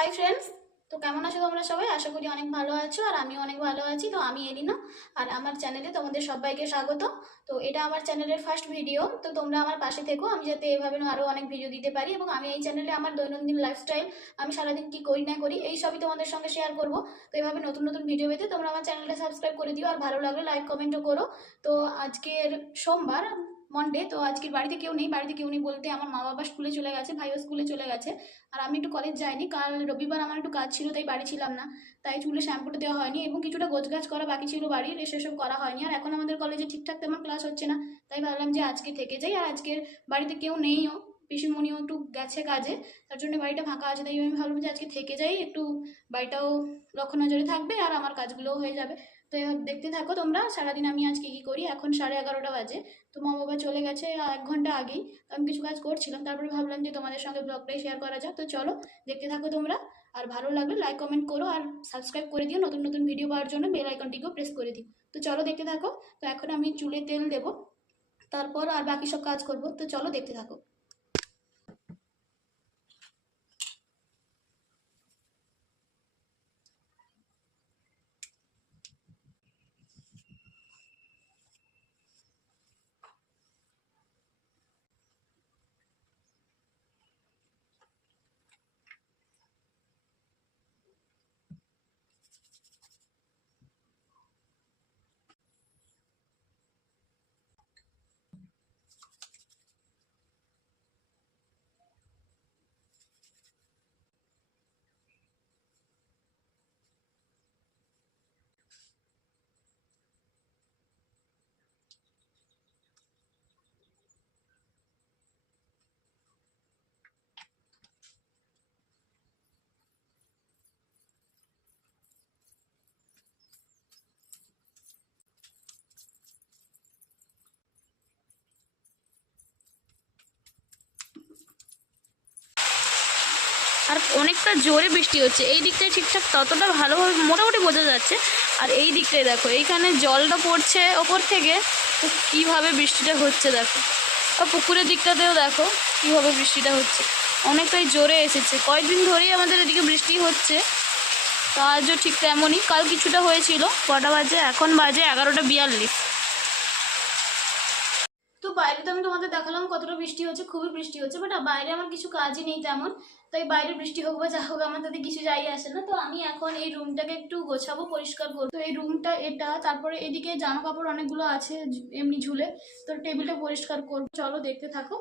Hi friends, তো কেমন আছো তোমরা সবাই? আশা করি অনেক ভালো আছো আর আমিও অনেক ভালো আছি। তো আমি এলিনা আর আমার চ্যানেলে তোমাদের সবাইকে স্বাগত। তো এটা আমার চ্যানেলের ফার্স্ট ভিডিও, তো তোমরা আমার পাশে থেকো আমি যাতে এভাবে আরও অনেক ভিডিও দিতে পারি। এবং আমি এই চ্যানেলে আমার দৈনন্দিন লাইফস্টাইল, আমি সারাদিন কি করি না করি এই সবই তোমাদের সঙ্গে শেয়ার করব। তো এভাবে নতুন নতুন ভিডিও পেতে তোমরা আমার চ্যানেলটা সাবস্ক্রাইব করে দিও আর ভালো লাগলে লাইক কমেন্টও করো। তো আজকের সোমবার, মন্ডে, তো আজকের বাড়িতে কেউ নেই। বাড়িতে কেউ নেই বলতে আমার মা বাবা স্কুলে চলে গেছে, ভাইও স্কুলে চলে গেছে, আর আমি একটু কলেজ যাইনি। কাল রবিবার আমার একটু কাজ ছিল তাই বাড়ি ছিলাম না, তাই চুলে শ্যাম্পুটা দেওয়া হয়নি এবং কিছুটা গোছগাছ করা বাকি ছিল বাড়ির, সেসব করা হয়নি। আর এখন আমাদের কলেজে ঠিকঠাক তেমন ক্লাস হচ্ছে না, তাই ভাবলাম যে আজকে থেকে যাই। আর আজকের বাড়িতে কেউ নেইও, পিসিমণিও একটু গেছে কাজে, তার জন্য বাড়িটা ফাঁকা আছে, তাই আমি ভাবলাম যে আজকে থেকে যাই, একটু বাড়িটাও লক্ষ্য নজরে থাকবে আর আমার কাজগুলোও হয়ে যাবে। তো এভাবে দেখতে থাকো তোমরা সারাদিন আমি আজকে কি করি। এখন 11:30 বাজে, তো মা বাবা চলে গেছে 1 ঘন্টা আগেই। তো আমি কিছু কাজ করছিলাম, তারপরে ভাবলাম যে তোমাদের সঙ্গে ব্লগটাই শেয়ার করা যাক। তো চলো দেখতে থাকো তোমরা, আর ভালো লাগলে লাইক কমেন্ট করো আর সাবস্ক্রাইব করে দিও। নতুন নতুন ভিডিও পাওয়ার জন্য বেল আইকনটিকেও প্রেস করে দিও। তো চলো দেখতে থাকো। তো এখন আমি চুলে তেল দেবো, তারপর আর বাকি সব কাজ করব। তো চলো দেখতে থাকো। আর অনেকটা জোরে বৃষ্টি হচ্ছে। এই দিকটায় ঠিকঠাক ততটা ভালোভাবে মোটামুটি বোঝা যাচ্ছে, আর এই দিকটায় দেখো এইখানে জলটা পড়ছে ওপর থেকে, তো কীভাবে বৃষ্টিটা হচ্ছে দেখো। আর পুকুরের দিকটাতেও দেখো কীভাবে বৃষ্টিটা হচ্ছে, অনেকটাই জোরে এসেছে। কয়েকদিন ধরেই আমাদের এদিকে বৃষ্টি হচ্ছে, তো আজও ঠিক তেমনই। কাল কিছুটা হয়েছিল। কটা বাজে? এখন বাজে 11:42। তো বাইরে তো আমি তোমাদের দেখালাম কতটা বৃষ্টি হচ্ছে, খুবই বৃষ্টি হচ্ছে, বাট বাইরে আমার কিছু কাজই নেই তেমন, তাই বাইরে বৃষ্টি হোক বা যা হোক আমার তাতে কিছু যাই আসে না। তো আমি এখন এই রুমটাকে একটু গোছাবো, পরিষ্কার করবো। তো এই রুমটা এটা, তারপরে এদিকে জামা কাপড় অনেকগুলো আছে এমনি ঝুলে, তো টেবিলটা পরিষ্কার করবো। চলো দেখতে থাকো।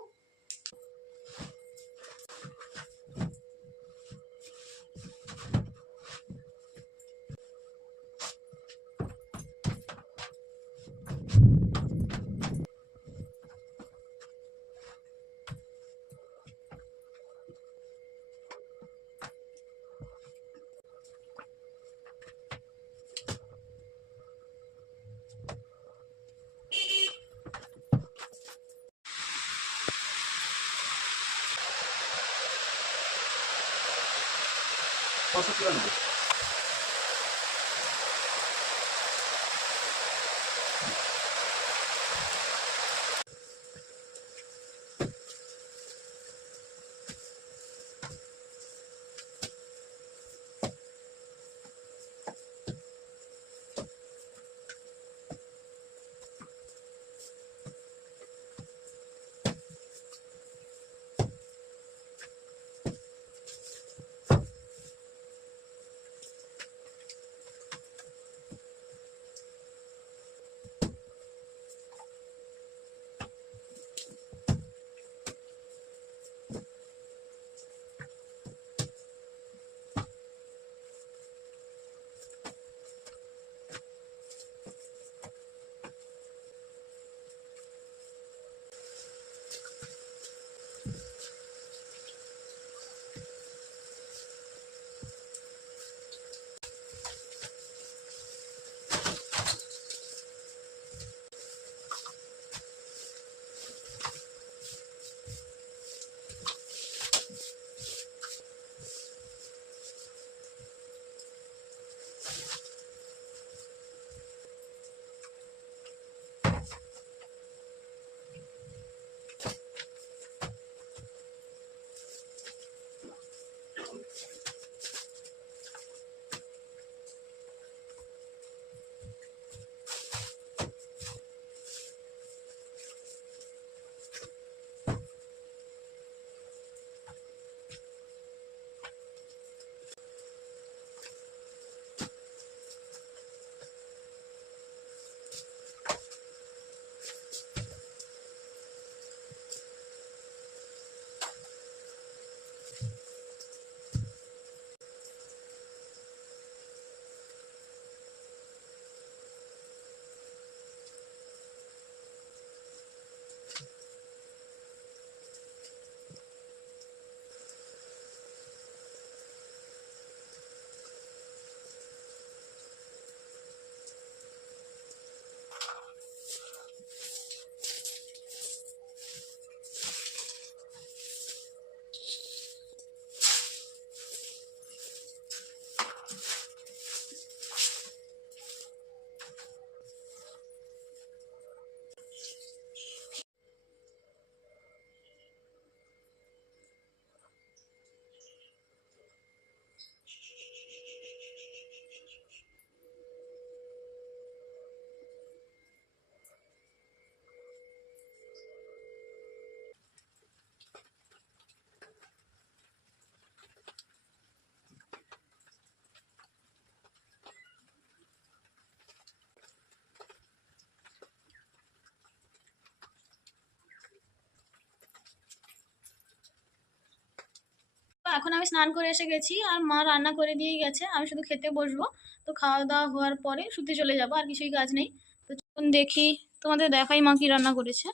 এখন আমি স্নান করে এসে গেছি আর মা রান্না করে দিয়ে গেছে, আমি শুধু খেতে বসবো। তো খাওয়া দাওয়া হওয়ার পরে শুতে চলে যাব, আর কিছুই কাজ নেই। তো চলুন দেখি, তোমাদের দেখাই মা কি রান্না করেছে।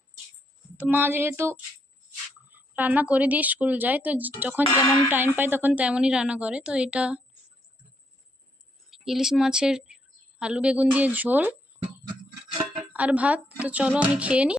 তো মা যেহেতু রান্না করে দিয়ে স্কুল যায়, তো যখন যেমন টাইম পায় তখন তেমনই রান্না করে। তো এটা ইলিশ মাছের আলু বেগুন দিয়ে ঝোল আর ভাত। তো চলো আমি খেয়ে নিই।